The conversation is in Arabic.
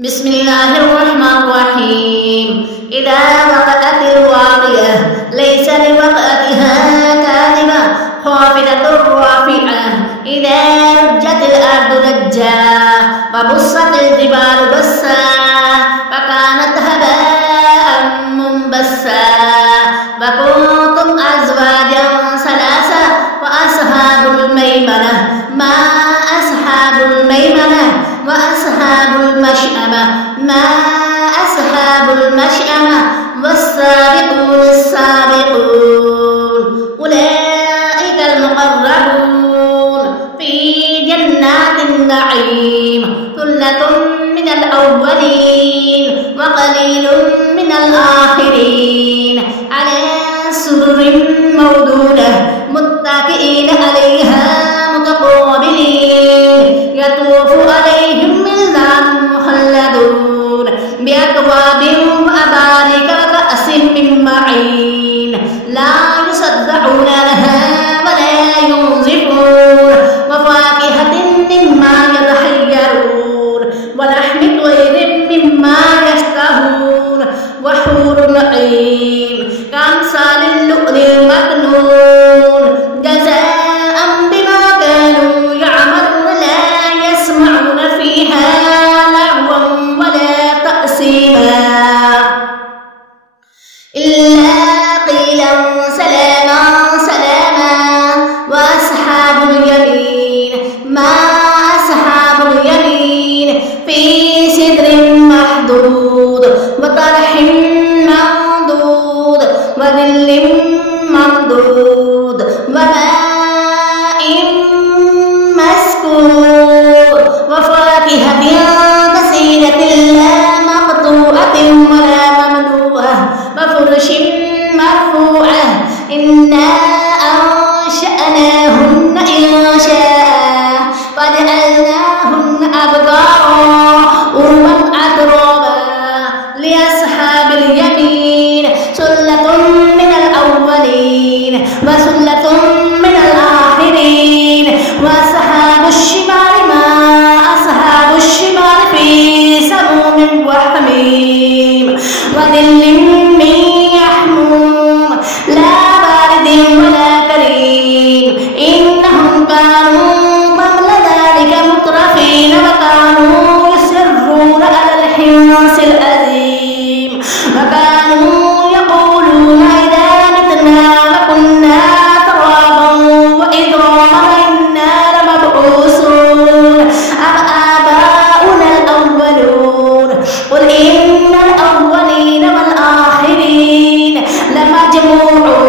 بسم الله الرحمن الرحيم. إذا وقعت الواقعة ليس لوقعتها كاذبة خافضة رافعة إذا رجت الأرض رجا وبست الجبال بسا فكانت هباء منبسا وكنتم أزواجا ثلاثة وأصحاب الميمنة ما أصحاب الميمنة وأصحاب المشأمة ما أصحاب المشأمة والسابقون السابقون أولئك المقربون في جنات النعيم ثلة من الأولين وقليل من الآخرين على سرر موضونة متكئين عليها متقابلين يطوف عليهم ولدان مخلدون بأكواب وأباريك وكأس من معين لا يصدعون لها ولا ينزفون وفاكهة مما يتخيرون ولحم طير مما يشتهون وحور عين كأمثال اللؤلؤ المكنون جزاء بما كانوا يعملون لا يسمعون فيها لغوا ولا تأثيما إلا قيلا سلاما سلاما وأصحاب اليمين ما أصحاب اليمين في سدر محدود وطرح ممدود وظل ممدود وماء مسكوب وفاكهة كثيرة لا مقطوعة ولا ممنوعة وفرش مرفوعة إنا أنشأناهن إنشاء وجعلناهن أبكارا عربا أترابا لأصحاب اليمين ثلة من الأولين وثلة من الآخرين وأصحاب الشمال ما أصحاب الشمال في سموم وحميم وظل من يحموم لا بارد ولا كريم إنهم كانوا قبل ذلك مترفين وكانوا يصرون على الحنث العظيم وكانوا يقولون إذا متنا وكنا ترابا وعظاما إنا لمبعوثون أم آباؤنا الأولون قل إن الأولين والآخرين لمجموعون